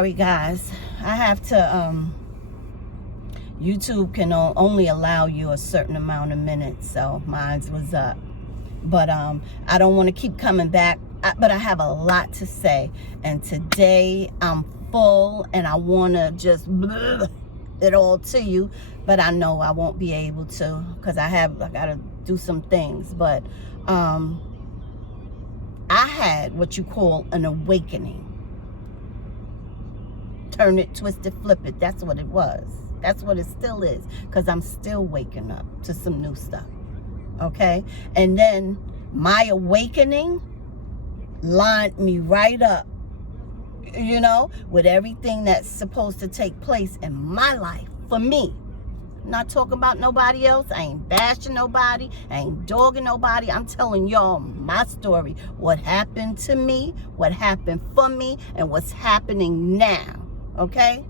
sorry guys, I have to YouTube can only allow you a certain amount of minutes, so mine was up. But I don't want to keep coming back, but I have a lot to say, and today I'm full and I want to just it all to you, but I know I won't be able to because I gotta do some things. But I had what you call an awakening. Turn it, twist it, flip it. That's what it was. That's what it still is, because I'm still waking up to some new stuff. Okay? And then my awakening lined me right up, you know, with everything that's supposed to take place in my life for me. I'm not talking about nobody else. I ain't bashing nobody. I ain't dogging nobody. I'm telling y'all my story. What happened to me, what happened for me, and what's happening now. Okay?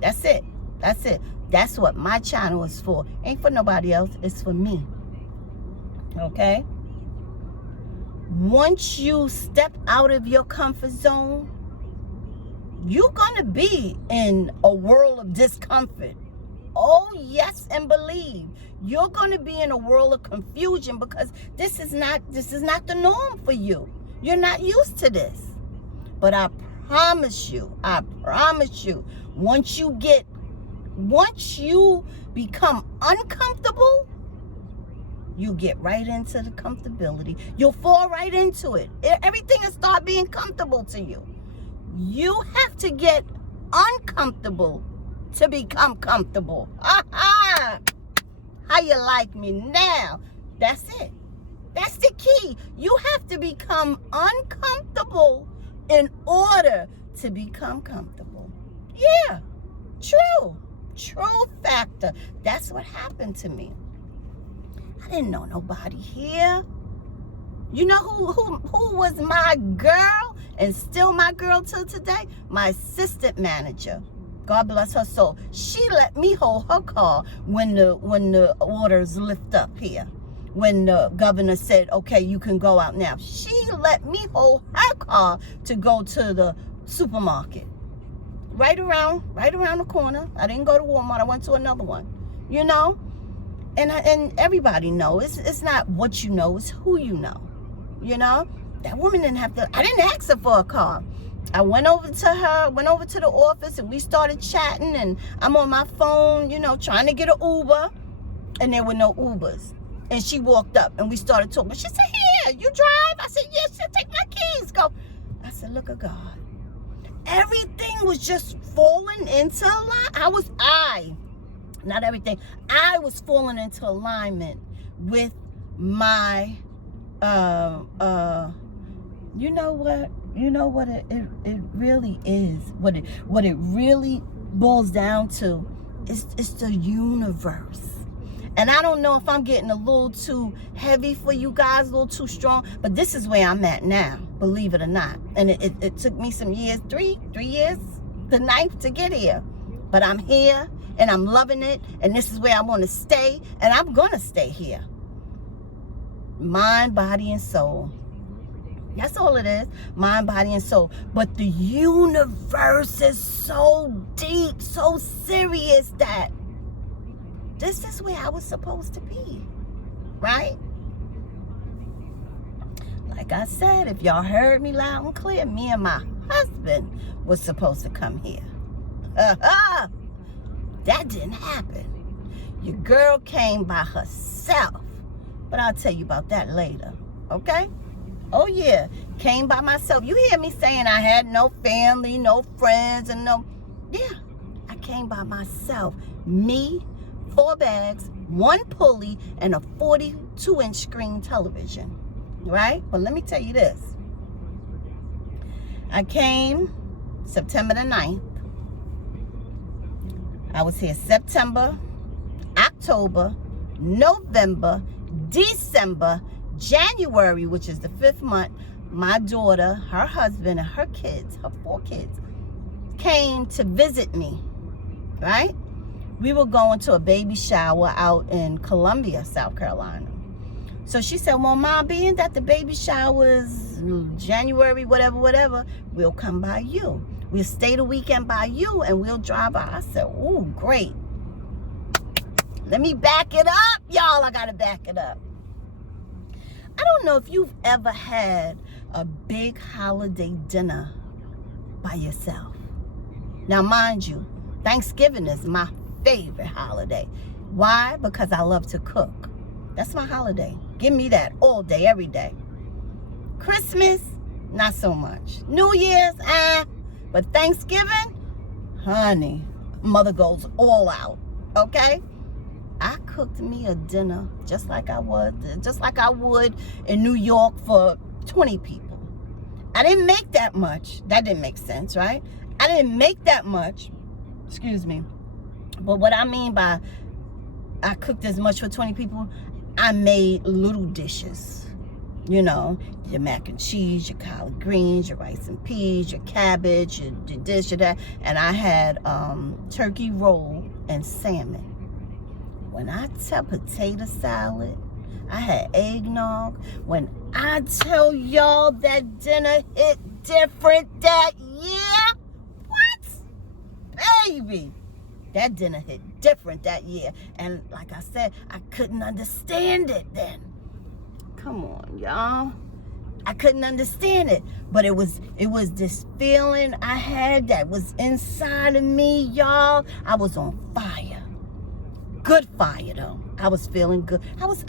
That's it. That's it. That's what my channel is for. Ain't for nobody else. It's for me. Okay? Once you step out of your comfort zone, you're going to be in a world of discomfort. Oh, yes, and believe. You're going to be in a world of confusion because this is not the norm for you. You're not used to this. But I promise you, once you become uncomfortable, you get right into the comfortability. You'll fall right into it. Everything will start being comfortable to you. You have to get uncomfortable to become comfortable. How you like me now? That's it. That's the key. You have to become uncomfortable in order to become comfortable. Yeah, true factor. That's what happened to me. I didn't know nobody here. You know who was my girl and still my girl till today? My assistant manager. God bless her soul. She let me hold her car when the orders lift up here. When the governor said, okay, you can go out now. She let me hold her car to go to the supermarket. Right around the corner. I didn't go to Walmart. I went to another one. You know? And everybody knows. It's not what you know, it's who you know. You know? That woman didn't have to, I didn't ask her for a car. I went over to the office and we started chatting, and I'm on my phone, you know, trying to get an Uber, and there were no Ubers. And she walked up and we started talking. She said, here, you drive? I said, yes. She said, take my keys, go. I said, look at God. Everything was just falling into line. Not everything. I was falling into alignment with my, you know what it really is, what it really boils down to is the universe. And I don't know if I'm getting a little too heavy for you guys, a little too strong, but this is where I'm at now, believe it or not. And it took me some years, three years, the 9th to get here. But I'm here and I'm loving it, and this is where I want to stay, and I'm going to stay here. Mind, body, and soul. That's all it is. Mind, body, and soul. But the universe is so deep, so serious that this is where I was supposed to be. Right? Like I said, if y'all heard me loud and clear, me and my husband was supposed to come here. That didn't happen. Your girl came by herself. But I'll tell you about that later. Okay? Oh yeah, came by myself. You hear me saying I had no family, no friends, and yeah, I came by myself. Me, 4 bags, 1 pulley, and a 42-inch screen television, right? But let me tell you this. I came September the 9th. I was here September, October, November, December, January, which is the 5th month. My daughter, her husband, and her kids, her 4 kids, came to visit me, right? We were going to a baby shower out in Columbia, South Carolina. So she said, well, Mom, being that the baby shower is January, whatever, we'll come by you. We'll stay the weekend by you and we'll drive out. I said, ooh, great. Let me back it up, y'all. I got to back it up. I don't know if you've ever had a big holiday dinner by yourself. Now, mind you, Thanksgiving is my favorite holiday. Why? Because I love to cook. That's my holiday. Give me that all day, every day. Christmas, not so much. New Year's, but Thanksgiving, honey, mother goes all out, okay? I cooked me a dinner just like I would in New York for 20 people. I didn't make that much. That didn't make sense, right? I didn't make that much, excuse me. But what I mean by I cooked as much for 20 people, I made little dishes. You know, your mac and cheese, your collard greens, your rice and peas, your cabbage, your this, your that. And I had turkey roll and salmon. When I tell potato salad, I had eggnog. When I tell y'all that dinner hit different that year, what? Baby, that dinner hit different that year. And like I said, I couldn't understand it then. Come on, y'all. I couldn't understand it. But it was this feeling I had that was inside of me, y'all. I was on fire. Good fire though. I was feeling good. I was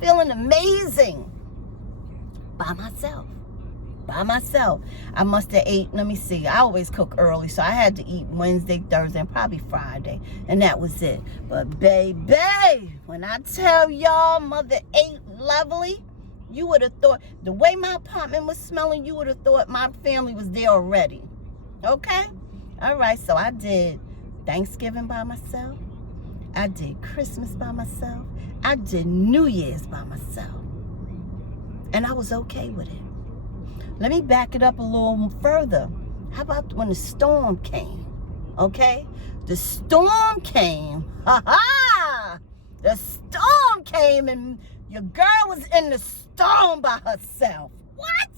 feeling amazing by myself. I must have ate, let me see, I always cook early, so I had to eat Wednesday, Thursday, and probably Friday, and that was it. But baby, when I tell y'all mother ate lovely, you would have thought, the way my apartment was smelling, you would have thought my family was there already. Okay? All right, so I did Thanksgiving by myself. I did Christmas by myself. I did New Year's by myself. And I was okay with it. Let me back it up a little further. How about when the storm came? Okay? The storm came. Ha ha! The storm came and your girl was in the storm by herself. What?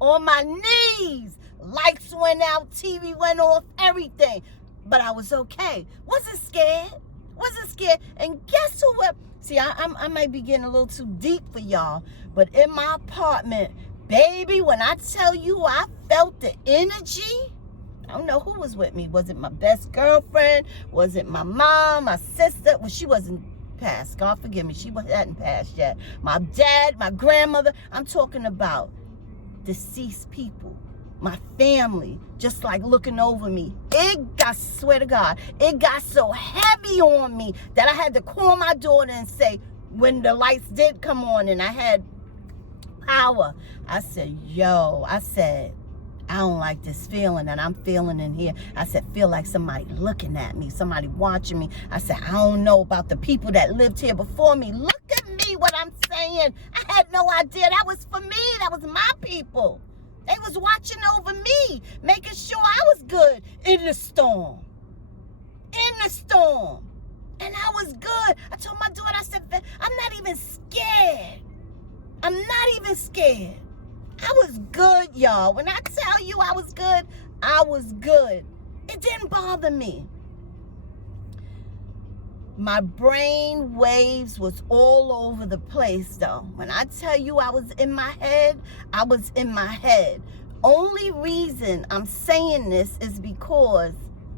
On my knees. Lights went out, TV went off, everything. But I was okay. Wasn't scared. And guess who? See, I might be getting a little too deep for y'all. But in my apartment, baby, when I tell you I felt the energy, I don't know who was with me. Was it my best girlfriend? Was it my mom, my sister? Well, she wasn't passed. God forgive me. She hadn't passed yet. My dad, my grandmother. I'm talking about deceased people. My family, just like looking over me. I swear to God, it got so heavy on me that I had to call my daughter and say, when the lights did come on and I had power, I said, I don't like this feeling that I'm feeling in here. I said, feel like somebody looking at me, somebody watching me. I said, I don't know about the people that lived here before me. Look at me, what I'm saying. I had no idea. That was for me. That was my people. They was watching over me, making sure I was good in the storm. And I was good. I told my daughter, I said, I'm not even scared. I was good, y'all. When I tell you I was good, I was good. It didn't bother me. My brain waves was all over the place, though. When I tell you I was in my head, I was in my head. Only reason I'm saying this is because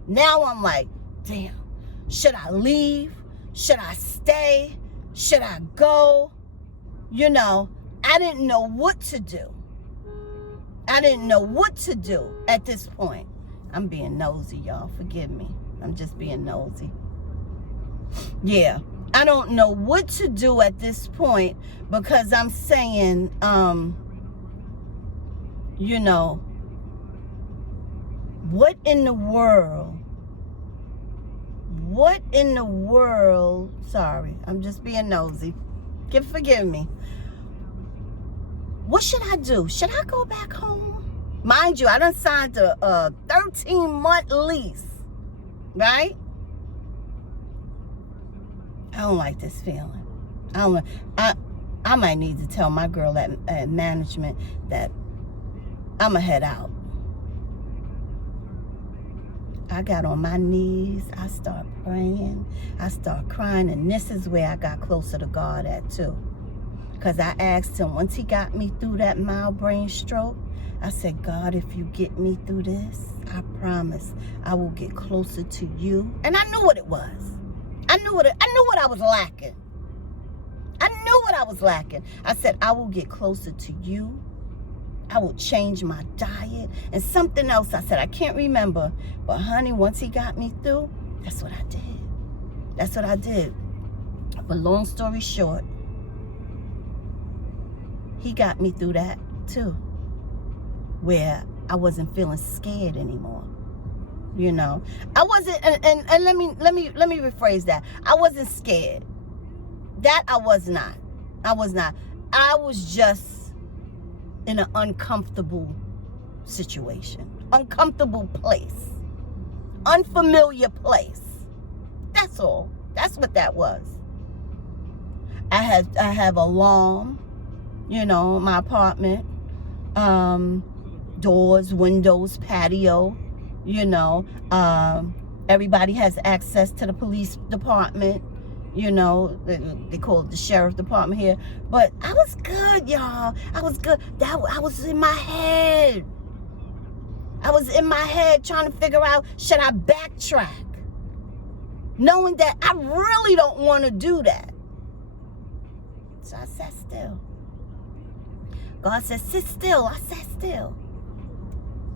now I'm like, damn, should I leave? Should I stay? Should I go? You know, I didn't know what to do. At this point. I'm being nosy, y'all. Forgive me. I'm just being nosy. Yeah, I don't know what to do at this point because I'm saying, you know, what in the world, sorry, I'm just being nosy. Forgive me. What should I do? Should I go back home? Mind you, I done signed a 13-month lease, right? I don't like this feeling. I might need to tell my girl at management that I'm going to head out. I got on my knees. I start praying. I start crying. And this is where I got closer to God at too. Because I asked him, once he got me through that mild brain stroke, I said, God, if you get me through this, I promise I will get closer to you. And I knew what it was. I knew what I was lacking. I knew what I was lacking. I said, I will get closer to you. I will change my diet. And something else I said, I can't remember. But honey, once he got me through, that's what I did. That's what I did. But long story short, he got me through that too, where I wasn't feeling scared anymore. You know, I wasn't, and let me rephrase that. I wasn't scared. That I was not. I was not. I was just in an uncomfortable situation, uncomfortable place, unfamiliar place. That's all. That's what that was. I have alarm, you know, my apartment, doors, windows, patio, you know, everybody has access to the police department, you know, they call it the sheriff department here. But I was good, y'all. I was good. I was in my head. I was in my head trying to figure out, should I backtrack? Knowing that I really don't want to do that. So I sat still. God said, sit still. I sat still.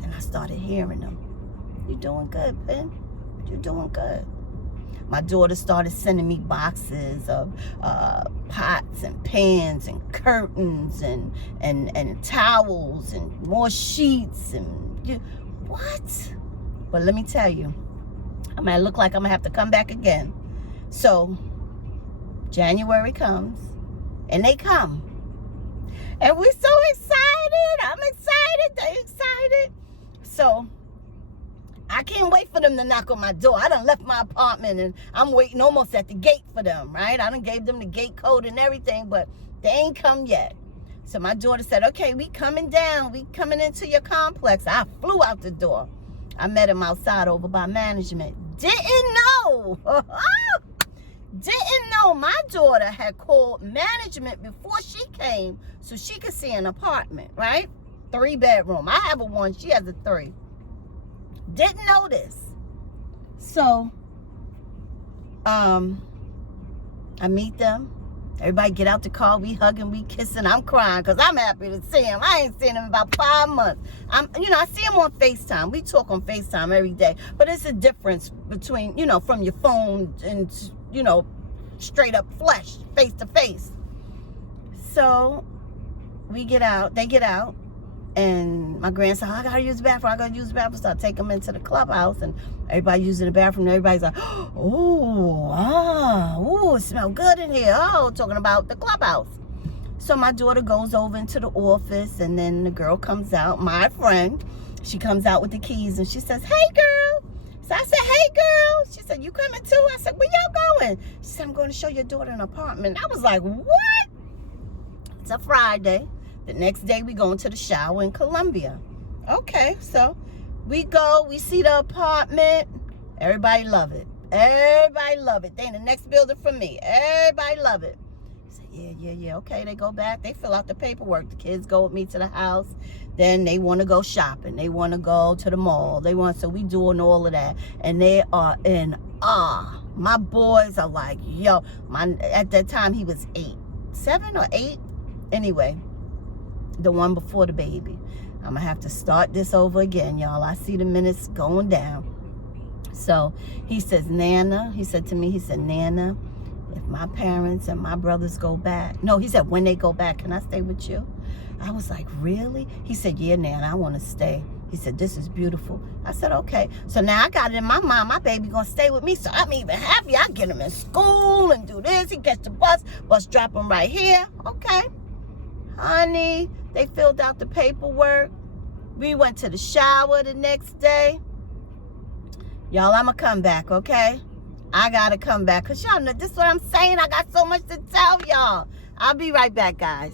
And I started hearing him. You're doing good, Ben. You're doing good. My daughter started sending me boxes of pots and pans and curtains and towels and more sheets and what? But let me tell you, I might look like I'm gonna have to come back again. So January comes and they come. And we're so excited. I'm excited. They're excited. So I can't wait for them to knock on my door. I done left my apartment and I'm waiting almost at the gate for them, right? I done gave them the gate code and everything, but they ain't come yet. So my daughter said, okay, we coming down. We coming into your complex. I flew out the door. I met him outside over by management. Didn't know. Didn't know my daughter had called management before she came so she could see an apartment, right? 3-bedroom. I have a 1. She has a 3. Didn't know this. So, I meet them. Everybody get out the car. We hugging, we kissing. I'm crying because I'm happy to see him. I ain't seen him in about 5 months. I see him on FaceTime. We talk on FaceTime every day. But it's a difference between, from your phone and, straight up flesh, face to face. So we get out. They get out. And my grandson, I gotta use the bathroom. So I take him into the clubhouse, and everybody using the bathroom. And everybody's like, oh, it smells good in here. Oh, talking about the clubhouse. So my daughter goes over into the office, and then the girl comes out, my friend. She comes out with the keys, and she says, hey, girl. So I said, hey, girl. She said, you coming too? I said, where y'all going? She said, I'm going to show your daughter an apartment. I was like, what? It's a Friday. The next day, we go into the shower in Columbia. Okay, so we go, we see the apartment. Everybody love it. Everybody love it. They in the next building from me. Everybody love it. I said, yeah. Okay, they go back. They fill out the paperwork. The kids go with me to the house. Then they want to go shopping. They want to go to the mall. So we doing all of that. And they are in awe. My boys are like, yo. At that time, he was 8. 7 or 8? Anyway. The one before the baby. I'm gonna have to start this over again, y'all. I see the minutes going down. So he says, Nana, he said to me, Nana, if my parents and my brothers go back, no, he said, when they go back, can I stay with you? I was like, really? He said, yeah, Nana, I want to stay. He said, this is beautiful. I said, okay. So now I got it in my mind, my baby gonna stay with me. So I'm even happy. I get him in school and do this. He gets the bus drop him right here. Okay. Honey, they filled out the paperwork. We went to the shower the next day. Y'all, I'm going to come back, okay? I got to come back. Because y'all know, this is what I'm saying. I got so much to tell y'all. I'll be right back, guys.